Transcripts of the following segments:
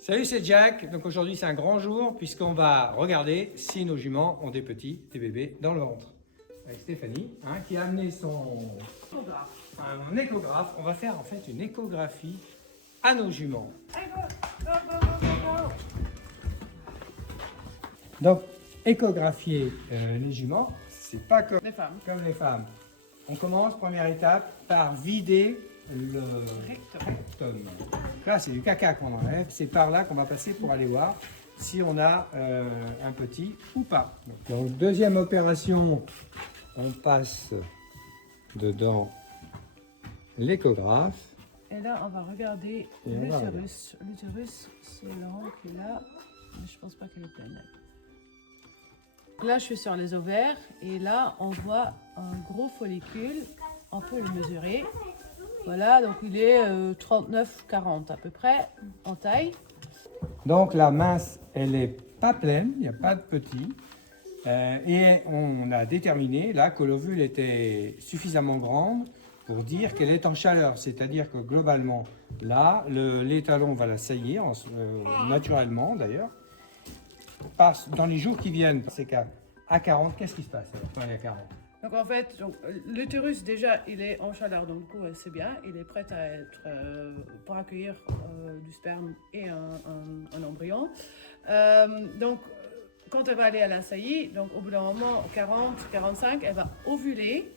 Salut, c'est Jack. Donc aujourd'hui, c'est un grand jour puisqu'on va regarder si nos juments ont des petits, des bébés dans le ventre. Avec Stéphanie, qui a amené un échographe. On va faire en fait une échographie à nos juments. Donc, échographier les juments, c'est pas comme les femmes. On commence, première étape, par vider le rectum. Là, c'est du caca qu'on enlève. C'est par là qu'on va passer pour aller voir si on a un petit ou pas. Donc, deuxième opération, on passe dedans l'échographe. Et là, on va regarder l'utérus. L'utérus, c'est Laurent qui est là, mais je pense pas qu'elle est pleine. Là, je suis sur les ovaires et là, on voit un gros follicule. On peut le mesurer. Voilà, donc il est 39-40 à peu près en taille. Donc la masse, elle n'est pas pleine, il n'y a pas de petit. Et on a déterminé là que l'ovule était suffisamment grande pour dire qu'elle est en chaleur. C'est-à-dire que globalement, là, l'étalon va la saillir, naturellement d'ailleurs. Dans les jours qui viennent, c'est qu'à 40, qu'est-ce qui se passe quand il y a 40? Donc en fait, l'utérus déjà, il est en chaleur, donc du coup c'est bien, il est prêt à être pour accueillir du sperme et un embryon. Donc quand elle va aller à la saillie, donc au bout d'un moment 40-45, elle va ovuler.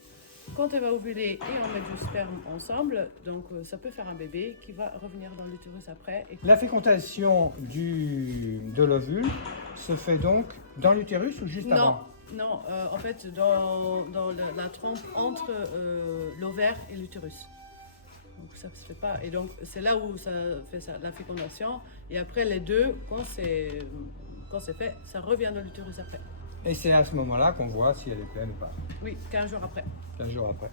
Quand elle va ovuler et on met du sperme ensemble, donc ça peut faire un bébé qui va revenir dans l'utérus après. La fécondation de l'ovule se fait donc dans l'utérus ou juste avant? Non, en fait, dans la trompe entre l'ovaire et l'utérus. Donc ça se fait pas. Et donc c'est là où ça fait la fécondation. Et après les deux, quand c'est fait, ça revient dans l'utérus après. Et c'est à ce moment-là qu'on voit si elle est pleine ou pas. Oui, 15 jours après. 15 jours après.